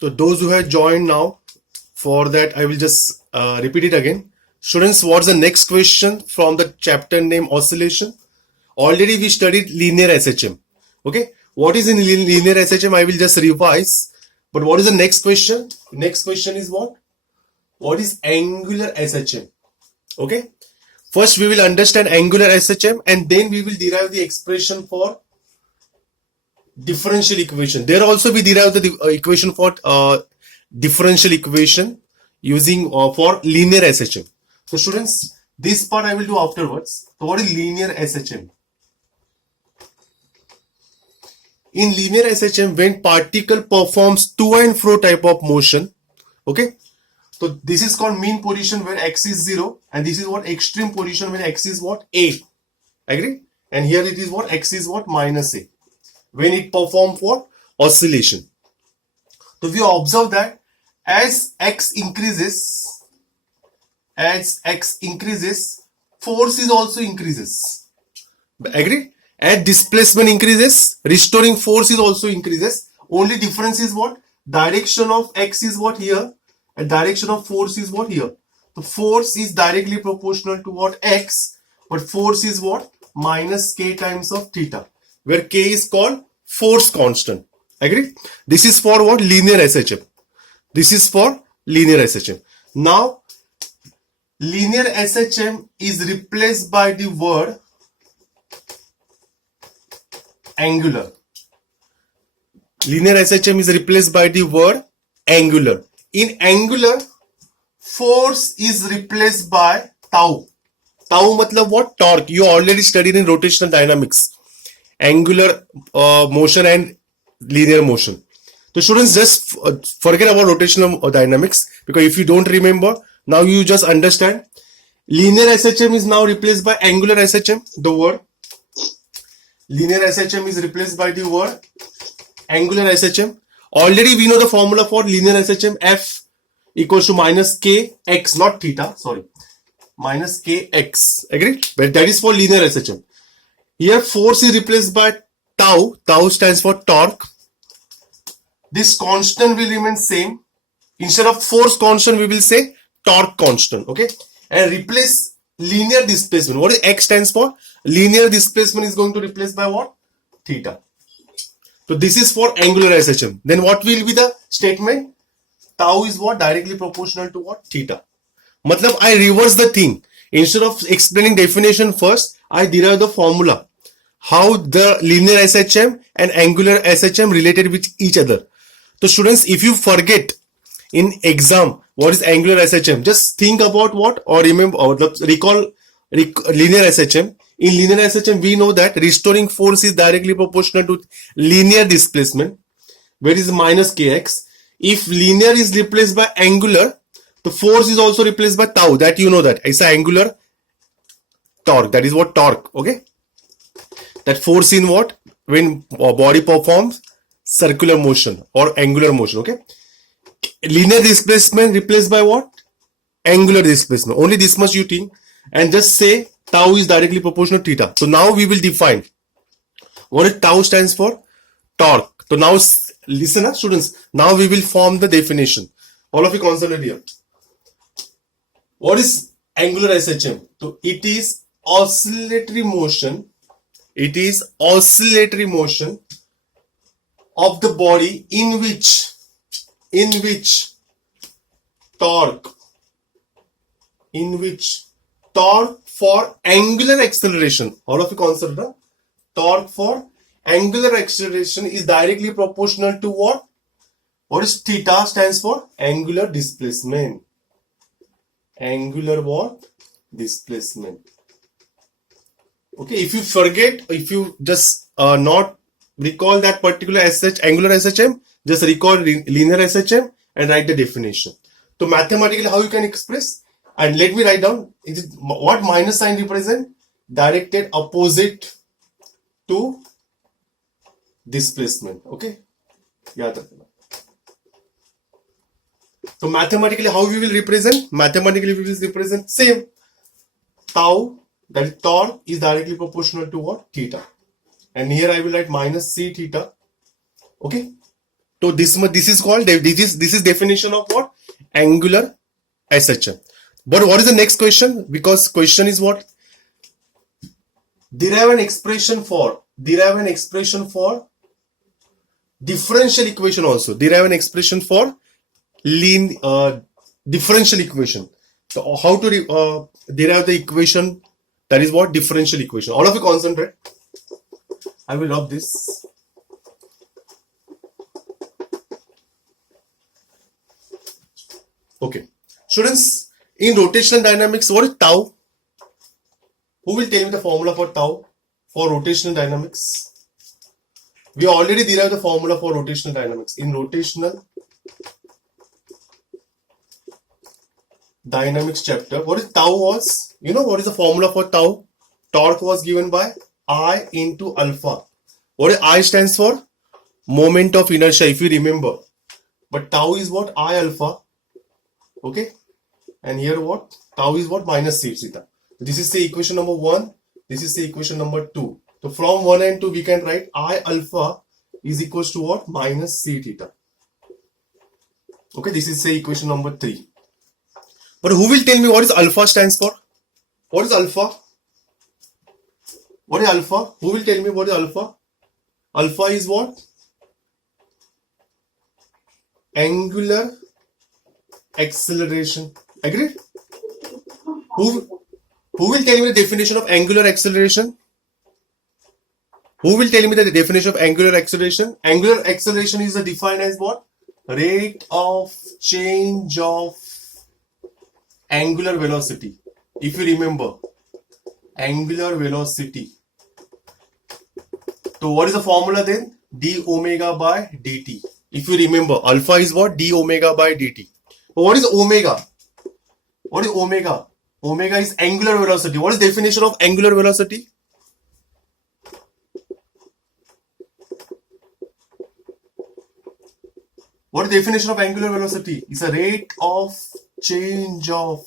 So those who have joined now, for that I will just repeat it again. Students, what's the next question from the chapter name oscillation? Already we studied linear SHM. Okay, what is in linear SHM? I will just revise. But what is the next question? Next question is what? What is angular SHM? Okay, first we will understand angular SHM and then we will derive the expression for differential equation. There also we derive the equation for differential equation using for linear SHM. So students, this part I will do afterwards. So what is linear SHM? In linear SHM, when particle performs to and fro type of motion, okay, so this is called mean position when x is 0, and this is what extreme position when x is what? A. Agree? And here it is what? X is what? Minus A. When it performs what? Oscillation. So we observe that as x increases, force is also increases. Agree? As displacement increases, restoring force is also increases. Only difference is what? Direction of x is what here, and direction of force is what here. The force is directly proportional to what? X, but force is what? Minus k times of theta, where k is called force constant. Agree? This is for what? Linear SHM. This is for linear SHM. Now, linear SHM is replaced by the word angular. Linear SHM is replaced by the word angular. In angular, force is replaced by tau. Tau matlab what? Torque. You already studied in rotational dynamics. Angular motion and linear motion. So students, just forget about rotational dynamics, because if you don't remember, now you just understand. Linear SHM is now replaced by angular SHM. The word linear SHM is replaced by the word angular SHM. Already we know the formula for linear SHM. F equals to minus kx, not theta, sorry, minus kx. Agree? But that is for linear SHM. Here force is replaced by tau. Tau stands for torque. This constant will remain same. Instead of force constant, we will say torque constant. Okay? And replace linear displacement. What is x stands for? Linear displacement is going to replace by what? Theta. So this is for angular SHM. Then what will be the statement? Tau is what? Directly proportional to what? Theta. Matlab I reverse the thing. Instead of explaining definition first, I derive the formula. How the linear SHM and angular SHM related with each other. So students, if you forget in exam what is angular SHM, just think about what, or remember, or recall linear SHM. In linear SHM, we know that restoring force is directly proportional to linear displacement, where is minus kx. If linear is replaced by angular, the force is also replaced by tau. That you know that. It's an angular torque. That is what torque. Okay. That force in what? When body performs circular motion or angular motion. Okay. Linear displacement replaced by what? Angular displacement. Only this much you think, and just say tau is directly proportional to theta. So now we will define what is tau stands for. Torque. So now listen up, students. Now we will form the definition. All of you concentrate here. What is angular SHM? So it is oscillatory motion. It is oscillatory motion of the body in which torque for angular acceleration. All of you consider torque for angular acceleration is directly proportional to what? What is theta stands for? Angular displacement. Angular what? Displacement. Okay, if you forget, if you just not recall that particular angular SHM, just recall linear SHM and write the definition. So mathematically, how you can express? And let me write down. What minus sign represent? Directed opposite to displacement. Okay. Yeah. So mathematically, how we will represent? Mathematically, we will represent same. Tau, that is torque, is directly proportional to what? Theta. And here I will write minus c theta. Okay. So this is called this is definition of what? Angular SHM. But what is the next question? Because question is what? Derive an expression for differential equation also. Derive an expression for differential equation. So how to derive the equation? That is what? Differential equation. All of you concentrate. I will rub this. Okay. Students, in rotational dynamics, what is tau? Who will tell me the formula for tau for rotational dynamics? We already derived the formula for rotational dynamics. In rotational dynamics chapter, what is tau was? You know what is the formula for tau? Torque was given by I into alpha. What is I stands for? Moment of inertia, if you remember. But tau is what? I alpha. Okay. And here what? Tau is what? Minus c theta. This is the equation number 1. This is the equation number 2. So from 1 and 2 we can write I alpha is equals to what? Minus c theta. Okay. This is the equation number 3. But who will tell me what is alpha stands for? What is alpha? What is alpha? Who will tell me what is alpha? Alpha is what? Angular acceleration. Agreed? Who will tell me the definition of angular acceleration? Who will tell me the definition of angular acceleration? Angular acceleration is defined as what? Rate of change of angular velocity. If you remember, angular velocity. So what is the formula then? D omega by dt. If you remember, alpha is what? D omega by dt. So what is omega? What is omega? Omega is angular velocity. What is the definition of angular velocity? What is the definition of angular velocity? It's a rate of change of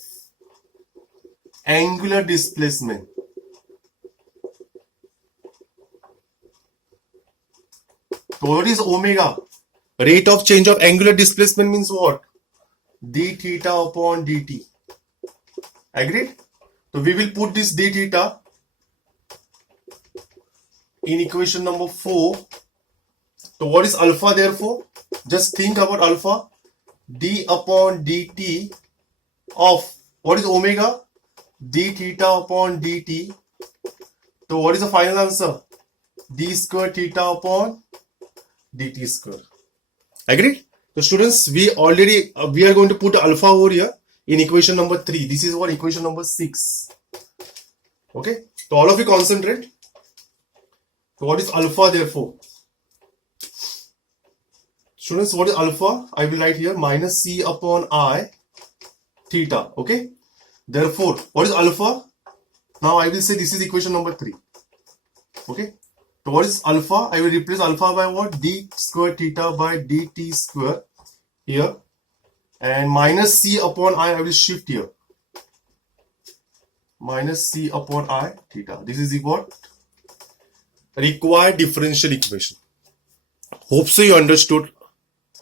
angular displacement. So what is omega? Rate of change of angular displacement means what? D theta upon dt. Agreed? So we will put this d theta in equation number 4. So what is alpha therefore? Just think about alpha. D upon dt of what is omega? D theta upon dt. So what is the final answer? D square theta upon dt square. Agreed? So students, we are going to put alpha over here in equation number 3. This is what equation number 6. Okay. So all of you concentrate. So what is alpha therefore? Students, what is alpha? I will write here minus c upon I theta. Okay. Therefore, what is alpha? Now I will say this is equation number 3. Okay. So what is alpha? I will replace alpha by what? D square theta by dt square here. And minus c upon I will shift here. Minus c upon I theta. This is the what? Required differential equation. Hope so you understood.